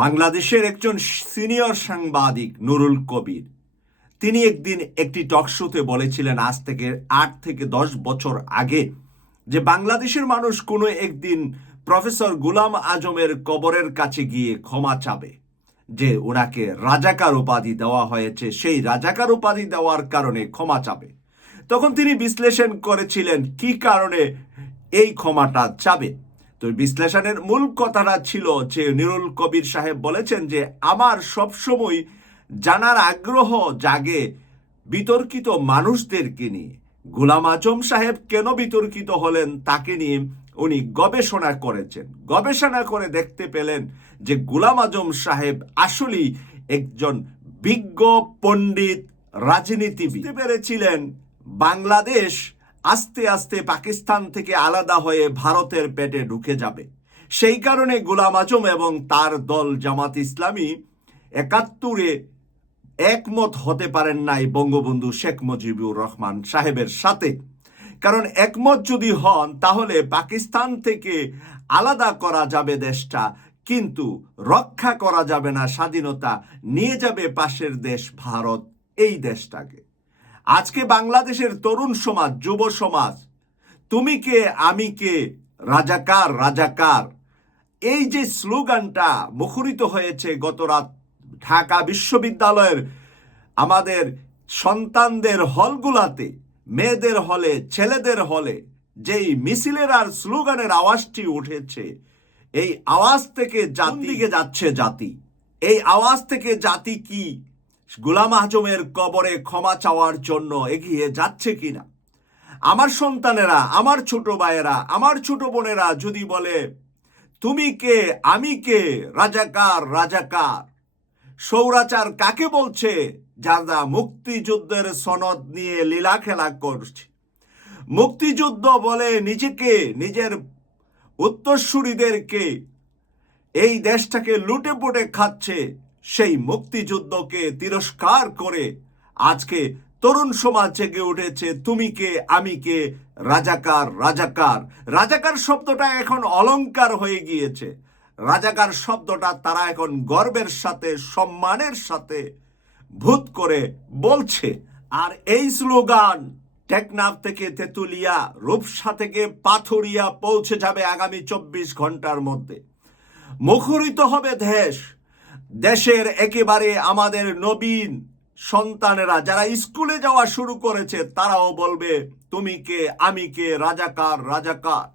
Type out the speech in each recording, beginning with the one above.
বাংলাদেশের একজন সিনিয়র সাংবাদিক নুরুল কবির। তিনি একদিন একটি টক শোতে বলেছিলেন আজ থেকে আট থেকে দশ বছর আগে যে বাংলাদেশের মানুষ কোনো একদিন প্রফেসর গুলাম আজমের কবরের কাছে গিয়ে ক্ষমা চাবে, যে ওনাকে রাজাকার উপাধি দেওয়া হয়েছে, সেই রাজাকার উপাধি দেওয়ার কারণে ক্ষমা চাবে। তখন তিনি বিশ্লেষণ করেছিলেন কি কারণে এই ক্ষমাটা চাবে। তো বিশ্লেষণের মূল কথাটা ছিল যে নিরুল কবির সাহেব বলেছেন যে, আমার সবসময় জানার আগ্রহ জাগে বিতর্কিত মানুষদেরকে নিয়ে। গোলাম আজম সাহেব কেন বিতর্কিত হলেন তাকে নিয়ে উনি গবেষণা করেছেন। গবেষণা করে দেখতে পেলেন যে গোলাম আজম সাহেব আসলেই একজন বিজ্ঞ পণ্ডিত রাজনীতিবিদ। পেরেছিলেন বাংলাদেশ আস্তে আস্তে পাকিস্তান থেকে আলাদা হয়ে ভারতের পেটে ঢুকে যাবে। সেই কারণে গোলাম আজম এবং তার দল জামাত ইসলামী একাত্তরে একমত হতে পারেন নাই বঙ্গবন্ধু শেখ মুজিবুর রহমান সাহেবের সাথে। কারণ একমত যদি হন, তাহলে পাকিস্তান থেকে আলাদা করা যাবে দেশটা, কিন্তু রক্ষা করা যাবে না, স্বাধীনতা নিয়ে যাবে পাশের দেশ ভারত, এই দেশটাকে। আজকে বাংলাদেশের তরুণ সমাজ যুব সমাজ তুমি কে আমি কে রাজাকার রাজাকার এই যে স্লোগানটা মুখরিত হয়েছে গত রাত ঢাকা বিশ্ববিদ্যালয়ের আমাদের সন্তানদের হলগুলাতে মেয়েদের হলে ছেলেদের হলে যেই মিছিলের আর স্লোগানের আওয়াজটি উঠেছে এই আওয়াজ থেকে জাতি দিকে যাচ্ছে জাতি? এই আওয়াজ থেকে জাতি কি গুলাম আজমের কবরে ক্ষমা চাওয়ার জন্য এগিয়ে যাচ্ছে কিনা আমার সন্তানেরা, আমার ছোট ভাইয়েরা, আমার ছোট বোনেরা যদি বলে, তুমি কে? আমি কে? রাজাকার রাজাকার। সৌরাচার কাকে বলছে? যারা মুক্তিযুদ্ধের সনদ নিয়ে লীলা খেলা করছে। মুক্তিযুদ্ধ বলে নিজেকে, নিজের উত্তরসূরিদেরকে। এই দেশটাকে লুটে পুটে খাচ্ছে। সেই মুক্তিযুদ্ধকে তিরস্কার করে আজকে তরুণ সমাজ জেগে উঠেছে, তুমি কে, আমি কে, রাজাকার রাজাকার। রাজাকার শব্দটা এখন অলংকার হয়ে গিয়েছে। রাজাকার শব্দটা তারা এখন গর্বের সাথে, সম্মানের সাথে ভূত করে বলছে। আর এই স্লোগান, টেকনাফ থেকে তেতুলিয়া, রূপসা থেকে পাথুরিয়া পৌঁছে যাবে আগামী চব্বিশ ঘণ্টার মধ্যে। মুখরিত হবে দেশ। দেশের একেবারে আমাদের নবীন সন্তানেরা যারা স্কুলে যাওয়া শুরু করেছে, তারাও বলবে, তুমি কে? আমি কে? রাজাকার রাজাকার।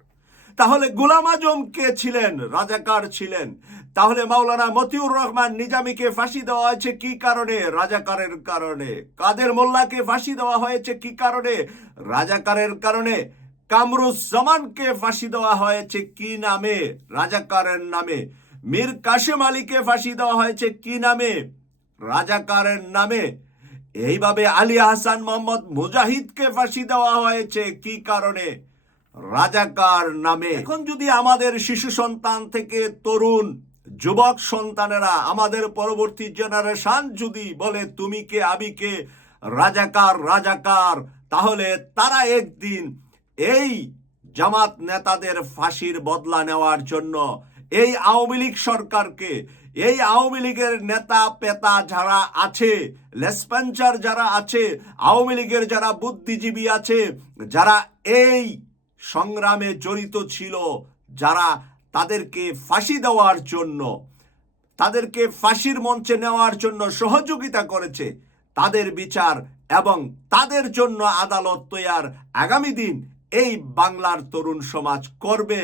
তাহলে গুলাম আজম কে ছিলেন? রাজাকার ছিলেন। তাহলে মাওলানা মতিউর রহমান নিজামীকে ফাঁসি দেওয়া হয়েছে কি কারণে? রাজাকারের কারণে। কাদের মোল্লাকে ফাঁসি দেওয়া হয়েছে কি কারণে? রাজাকারের কারণে। কামরুজ্জামানকে ফাঁসি দেওয়া হয়েছে কি নামে? রাজাকারের নামে। মীর কাশেম আলীকে ফাঁসি দেওয়া হয়েছে কি নামে? রাজাকারের নামে। এইভাবে আলী হাসান মোহাম্মদ মুজাহিদকে ফাঁসি দেওয়া হয়েছে কি কারণে? রাজাকার নামে। এখন যদি আমাদের শিশু সন্তান থেকে তরুণ, যুবক সন্তানেরা, আমাদের পরবর্তী জেনারেশন যদি বলে, তুমি কে, আমি কে? রাজাকার রাজাকার। তাহলে তারা একদিন এই জামাত নেতাদের ফাঁসির বদলা নেওয়ার জন্য এই আওয়ামী লীগ সরকারকে, এই আওয়ামী লীগের নেতা পেতা যারা আছে, লেসপেঞ্চার যারা আছে, আওয়ামী লীগের যারা বুদ্ধিজীবী আছে, যারা এই সংগ্রামে জড়িত ছিল, যারা তাদেরকে ফাঁসি দেওয়ার জন্য, তাদেরকে ফাঁসির মঞ্চে নেওয়ার জন্য সহযোগিতা করেছে, তাদের বিচার এবং তাদের জন্য আদালত তৈয়ার আগামী দিন এই বাংলার তরুণ সমাজ করবে,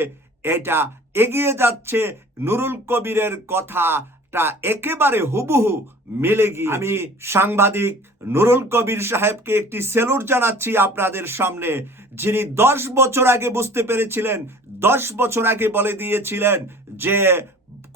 এটা এগিয়ে যাচ্ছে নুরুল কবিরের কথাটা একেবারে হুবহু মিলে গিয়ে আমি সাংবাদিক নুরুল কবির সাহেবকে একটি সেলুট জানাচ্ছি আপনাদের সামনে। যিনি দশ বছর আগে বুঝতে পেরেছিলেন, দশ বছর আগে বলে দিয়েছিলেন যে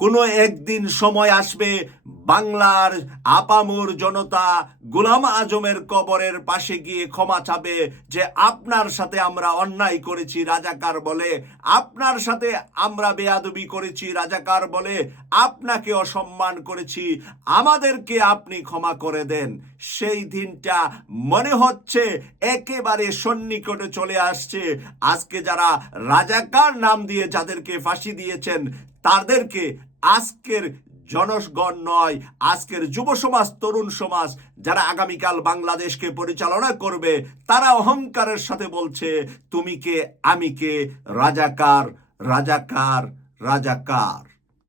কোনো একদিন সময় আসবে বাংলার আপামুর জনতা গুলাম আজমের কবরের পাশে গিয়ে ক্ষমা চাবে যে আপনার সাথে আমরা অন্যায় করেছি, রাজাকার বলে। আপনার সাথে আমরা বেয়াদবি করেছি, রাজাকার বলে। আপনাকে অসম্মান করেছি। আমাদেরকে আপনি ক্ষমা করে দেন। সেই দিনটা মনে হচ্ছে একেবারে সন্নিকটে চলে আসছে। আজকে যারা রাজাকার নাম দিয়ে যাদেরকে ফাঁসি দিয়েছেন, তাদেরকে আজকের জনগণ নয়, আজকের যুব সমাজ, তরুণ সমাজ, যারা আগামীকাল বাংলাদেশকে পরিচালনা করবে, তারা অহংকারের সাথে বলছে, তুমি কে? আমি কে? রাজাকার রাজাকার রাজাকার।